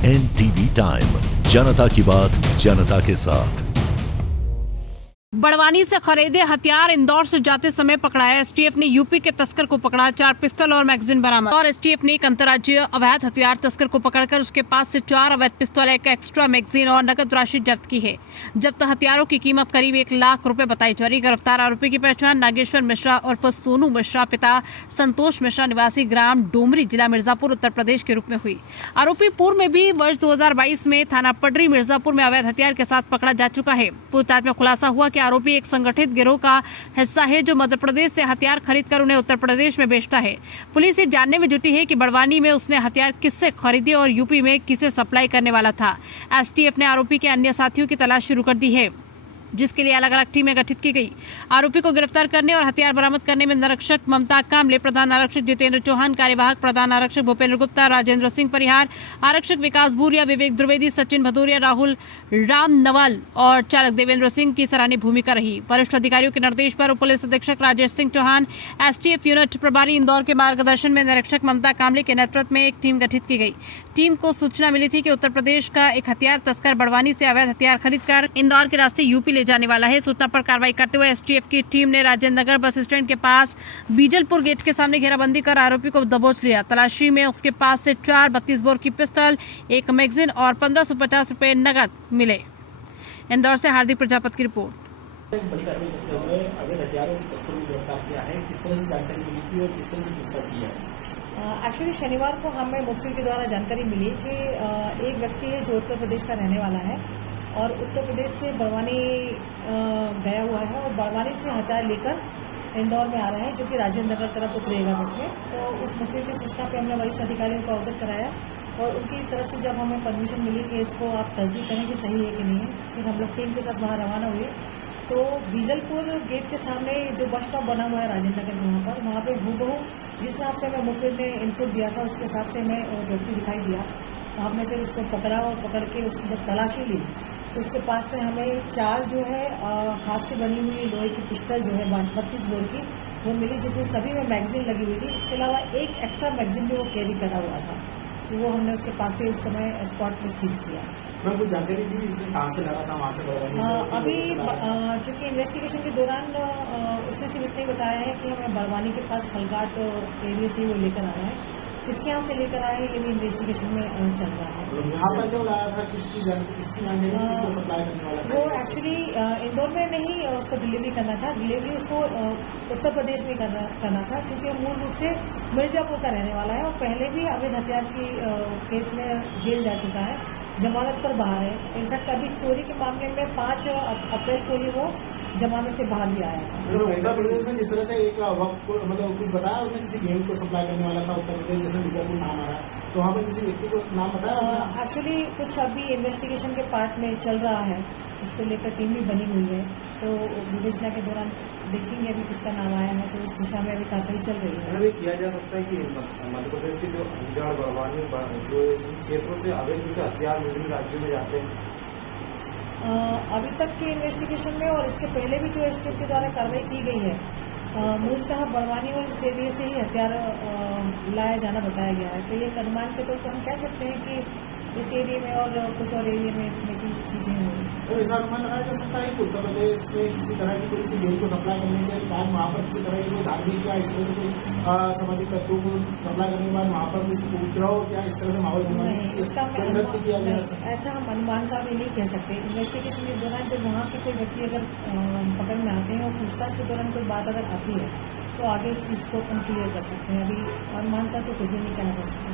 NTV time, जनता की बात जनता के साथ। बड़वानी से खरीदे हथियार इंदौर से जाते समय पकड़ाया। एसटीएफ ने यूपी के तस्कर को पकड़ा, 4 पिस्तौल और मैगजीन बरामद। और एसटीएफ ने एक अंतर्राज्यीय अवैध हथियार तस्कर को पकड़कर उसके पास से 4 अवैध पिस्तौल, 1 एक्स्ट्रा मैगजीन और नकद राशि जब्त की है। जब्त हथियारों की कीमत करीब 1 लाख रुपए बताई जा रही। गिरफ्तार आरोपी की पहचान नागेश्वर मिश्रा उर्फ सोनू मिश्रा, पिता संतोष मिश्रा, निवासी ग्राम डोमरी, जिला मिर्जापुर, उत्तर प्रदेश के रूप में हुई। आरोपी पूर्व में भी वर्ष 2022 में थाना पडरी मिर्जापुर में अवैध हथियार के साथ पकड़ा जा चुका है। पूछताछ में खुलासा हुआ कि आरोपी एक संगठित गिरोह का हिस्सा है जो मध्य प्रदेश से हथियार खरीदकर उन्हें उत्तर प्रदेश में बेचता है। पुलिस ये जानने में जुटी है कि बड़वानी में उसने हथियार किससे खरीदे और यूपी में किसे सप्लाई करने वाला था। एसटीएफ ने आरोपी के अन्य साथियों की तलाश शुरू कर दी है, जिसके लिए अलग अलग टीमें गठित की गई। आरोपी को गिरफ्तार करने और हथियार बरामद करने में निरीक्षक ममता कामले, प्रधान आरक्षक जितेंद्र चौहान, कार्यवाहक प्रधान आरक्षक भूपेंद्र गुप्ता, राजेंद्र सिंह परिहार, आरक्षक विकास भूरिया, विवेक द्विवेदी, सचिन भदौरिया, राहुल राम नवल और चालक देवेंद्र सिंह की सराहनीय भूमिका रही। वरिष्ठ अधिकारियों के निर्देश पर पुलिस अधीक्षक राजेश सिंह चौहान, एसटीएफ यूनिट प्रभारी इंदौर के मार्गदर्शन में निरीक्षक ममता कामले के नेतृत्व में एक टीम गठित की गई। टीम को सूचना मिली थी कि उत्तर प्रदेश का एक हथियार तस्कर बड़वानी से अवैध हथियार खरीदकर इंदौर के रास्ते यूपी ले जाने वाला है। सूचना पर कार्रवाई करते हुए एसटीएफ की टीम ने राजेंद्र नगर बस स्टैंड के पास बीजलपुर गेट के सामने घेराबंदी कर आरोपी को दबोच लिया। तलाशी में उसके पास से 4 32 बोर की पिस्तौल, 1 मैगजीन और 1550 रुपए नकद मिले। इंदौर से हार्दिक प्रजापति की रिपोर्ट। एक्चुअली शनिवार को हमें मुखबिर के द्वारा जानकारी मिली कि एक व्यक्ति है जो उत्तर प्रदेश का रहने वाला है और उत्तर प्रदेश से बड़वानी गया हुआ है और बड़वानी से हथियार लेकर इंदौर में आ रहा है, जो कि राजेंद्र नगर तरफ उतरेगा बस में। तो उस मुखबिर की सूचना पे हमने वरिष्ठ अधिकारियों को अवगत कराया और उनकी तरफ से जब हमें परमिशन मिली कि इसको आप तस्दीक करें कि सही है कि नहीं है, फिर हम लोग टीम के साथ वहाँ रवाना हुए। तो बीजलपुर गेट के सामने जो बस स्टॉप बना हुआ है राजेंद्र नगर, वहाँ पे हूबहू जिस हिसाब से हमें मुखबिर ने इनपुट दिया था उसके हिसाब से हमें व्यक्ति दिखाई दिया। तो हमने फिर उसको पकड़ा और पकड़ के उसकी जब तलाशी ली तो उसके पास से हमें 4 जो है हाथ से बनी हुई लोहे की पिस्टल जो है 32 बोर की वो मिली, जिसमें सभी में मैगजीन लगी हुई थी। इसके अलावा 1 एक्स्ट्रा मैगजीन भी वो कैरी करा हुआ था, तो वो हमने उसके पास से उस समय स्पॉट पर सीज किया। मैं कुछ जानकारी दी कहाँ से लगा था, वहाँ से अभी चूँकि इन्वेस्टिगेशन के दौरान उसने सिर्फ इतना ही बताया है कि हमें बड़वानी के पास खलघाट एरिया से वो लेकर आया है। किसके यहाँ से लेकर आए ये भी इन्वेस्टिगेशन में चल रहा है। यहाँ पर जो लाया था किसकी सप्लाई करने वाला था? वो एक्चुअली इंदौर में नहीं उसको डिलीवरी करना था, डिलीवरी उसको उत्तर प्रदेश में करना था, क्योंकि मूल रूप से मिर्जापुर का रहने वाला है और पहले भी अवैध हथियार की केस में जेल जा चुका है, जमानत पर बाहर है। इनफैक्ट अभी चोरी के मामले में 5 अप्रैल को ही वो जमानत से बाहर भी आया था। उत्तर प्रदेश में जिस तरह से एक वक्त को मतलब कुछ बताया उसने, किसी गेम को सप्लाई करने वाला था उत्तर प्रदेश, जैसे बीजापुर नाम आ रहा है, तो वहाँ पर किसी व्यक्ति को नाम बताया? एक्चुअली कुछ अभी इन्वेस्टिगेशन के पार्ट में चल रहा है, उसको लेकर टीम भी बनी हुई है, तो विवेचना के दौरान देखेंगे अभी किसका नाम आया है, तो उस दिशा में अभी कार्रवाई चल रही है। अभी किया जा सकता है कि मध्य प्रदेश के जो अंजाड़ बड़वानी जो क्षेत्रों से अवैध रूप से हथियार विभिन्न राज्यों में जाते हैं, अभी तक के इन्वेस्टिगेशन में और इसके पहले भी जो एसटीएफ के द्वारा कार्रवाई की गई है, मूलतः बड़वानी और इस एरिया से ही हथियार लाया जाना बताया गया है। तो ये अनुमान के तौर पर हम कह सकते हैं कि इस एरिया में और कुछ और एरिया में इसमें की चीज़ें होंगी। तो ऐसा अनुमान लगाया जा सकता है कि उत्तर प्रदेश में किसी तरह की कोई गेम को सप्लाई करने के बाद वहाँ पर किसी तरह की कोई धार्मिक या इस तरह से सामाजिक तत्वों को सप्लाई करने के बाद वहाँ पर किसी उपद्रव या इस तरह से माहौल नहीं, इसका ऐसा हम अनुमान का भी नहीं कह सकते। इन्वेस्टिगेशन के दौरान जब वहाँ के कोई व्यक्ति अगर पकड़ में आते हैं और पूछताछ के दौरान कोई बात अगर आती है तो आगे इस चीज़ को हम क्लियर कर सकते हैं। अभी अनुमान का तो कुछ भी नहीं कहना जा सकता।